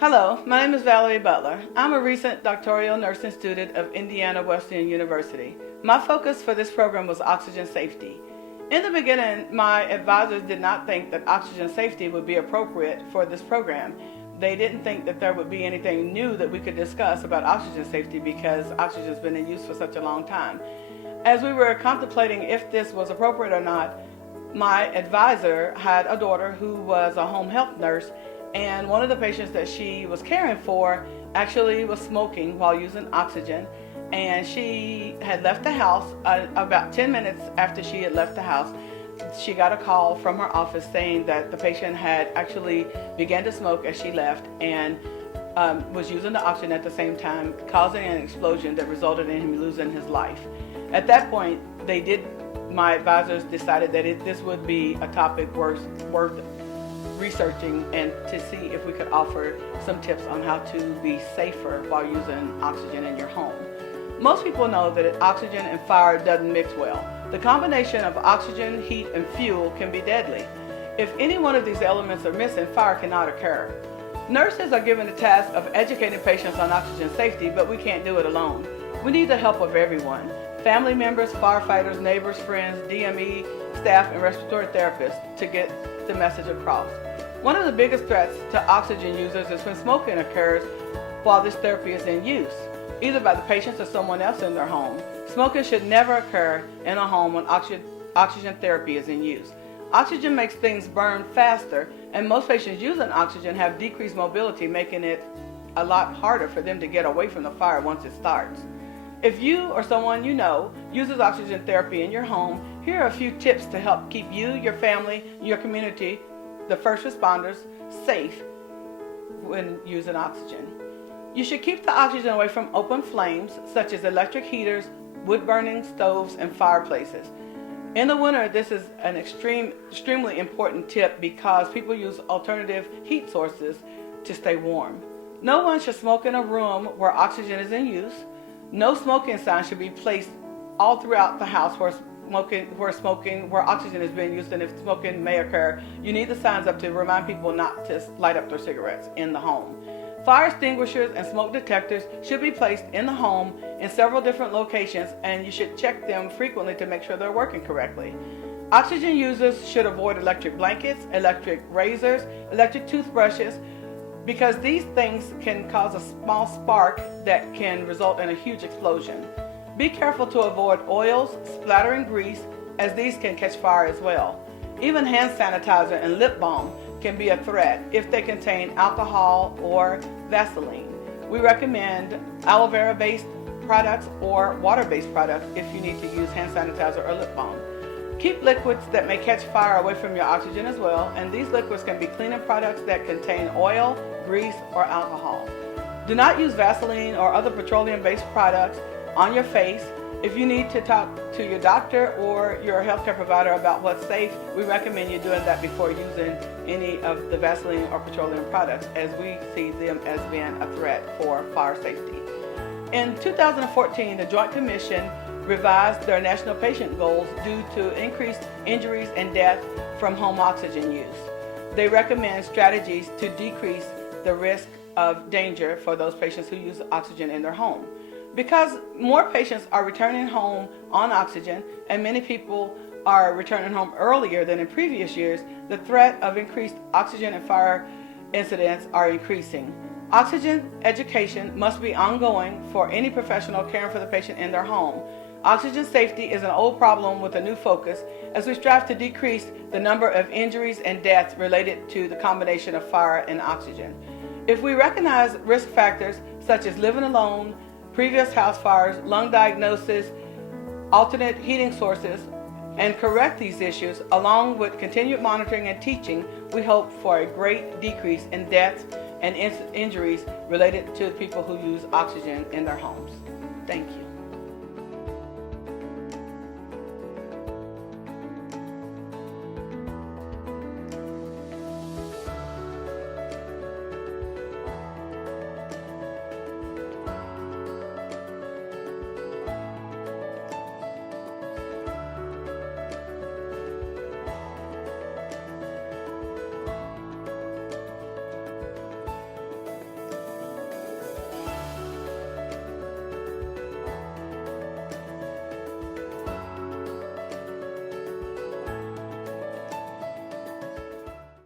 Hello, my name is Valari Butler. I'm a recent doctoral nursing student of Indiana Wesleyan University. My focus for this program was oxygen safety. In the beginning, my advisors did not think that oxygen safety would be appropriate for this program. They didn't think that there would be anything new that we could discuss about oxygen safety because oxygen has been in use for such a long time. As we were contemplating if this was appropriate or not, my advisor had a daughter who was a home health nurse, and one of the patients that she was caring for actually was smoking while using oxygen, and she had left the house. About 10 minutes after she had left the house, she got a call from her office saying that the patient had actually began to smoke as she left and was using the oxygen at the same time, causing an explosion that resulted in him losing his life. At that point, my advisors decided that this would be a topic worth researching and to see if we could offer some tips on how to be safer while using oxygen in your home. Most people know that oxygen and fire doesn't mix well. The combination of oxygen, heat, and fuel can be deadly. If any one of these elements are missing, fire cannot occur. Nurses are given the task of educating patients on oxygen safety, but we can't do it alone. We need the help of everyone: family members, firefighters, neighbors, friends, DME, staff, and respiratory therapists to get the message across. One of the biggest threats to oxygen users is when smoking occurs while this therapy is in use, either by the patients or someone else in their home. Smoking should never occur in a home when oxygen therapy is in use. Oxygen makes things burn faster, and most patients using oxygen have decreased mobility, making it a lot harder for them to get away from the fire once it starts. If you or someone you know uses oxygen therapy in your home, here are a few tips to help keep you, your family, your community, the first responders, safe when using oxygen. You should keep the oxygen away from open flames, such as electric heaters, wood-burning stoves, and fireplaces. In the winter, this is an extremely important tip because people use alternative heat sources to stay warm. No one should smoke in a room where oxygen is in use. No smoking signs should be placed all throughout the house where oxygen is being used, and if smoking may occur, you need the signs up to remind people not to light up their cigarettes in the home. Fire extinguishers and smoke detectors should be placed in the home in several different locations, and you should check them frequently to make sure they're working correctly. Oxygen users should avoid electric blankets, electric razors, electric toothbrushes, because these things can cause a small spark that can result in a huge explosion. Be careful to avoid oils, splattering grease, as these can catch fire as well. Even hand sanitizer and lip balm can be a threat if they contain alcohol or Vaseline. We recommend aloe vera based products or water based products if you need to use hand sanitizer or lip balm. Keep liquids that may catch fire away from your oxygen as well, and these liquids can be cleaning products that contain oil, grease, or alcohol. Do not use Vaseline or other petroleum-based products on your face. If you need to talk to your doctor or your healthcare provider about what's safe, we recommend you doing that before using any of the Vaseline or petroleum products, as we see them as being a threat for fire safety. In 2014, the Joint Commission revised their national patient goals due to increased injuries and death from home oxygen use. They recommend strategies to decrease the risk of danger for those patients who use oxygen in their home. Because more patients are returning home on oxygen, and many people are returning home earlier than in previous years, the threat of increased oxygen and fire incidents are increasing. Oxygen education must be ongoing for any professional caring for the patient in their home. Oxygen safety is an old problem with a new focus as we strive to decrease the number of injuries and deaths related to the combination of fire and oxygen. If we recognize risk factors such as living alone, previous house fires, lung diagnosis, alternate heating sources, and correct these issues, along with continued monitoring and teaching, we hope for a great decrease in deaths and injuries related to people who use oxygen in their homes. Thank you.